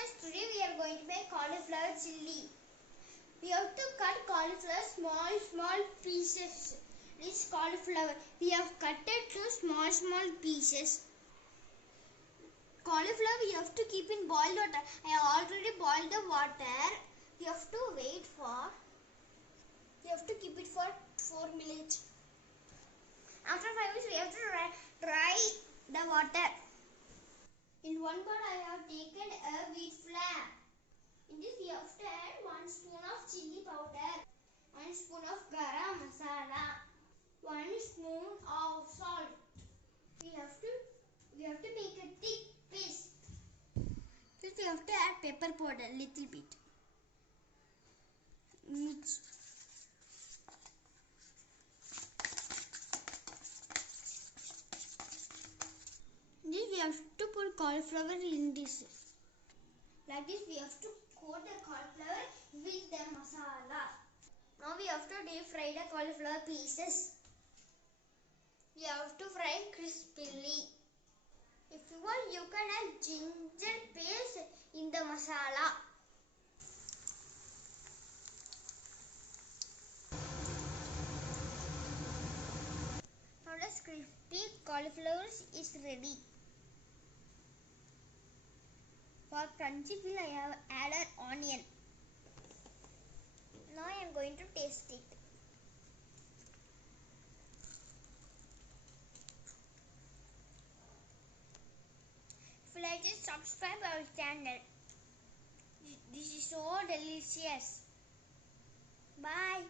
friends, today we are going to make cauliflower chilli. We have to cut cauliflower small pieces. This cauliflower we have cut it to small pieces. Cauliflower we have to keep in boiled water. I have already boiled the water. We have to keep it for 4 minutes. After 5 minutes we have to dry the water. In one bowl I have taken a wheat flour. In this we have to add 1 spoon of chilli powder, 1 spoon of garam masala, 1 spoon of salt. We have to make a thick paste. First we have to add pepper powder little bit. Mix. This we have to put cauliflower in this. Like this we have to coat the cauliflower with the masala. Now we have to deep fry the cauliflower pieces. We have to fry crispily. If you want, you can add ginger paste in the masala. Now the crispy cauliflower is ready. For crunchy feel, I have added onion. Now I am going to taste it. If you like this, subscribe our channel. This is so delicious. Bye.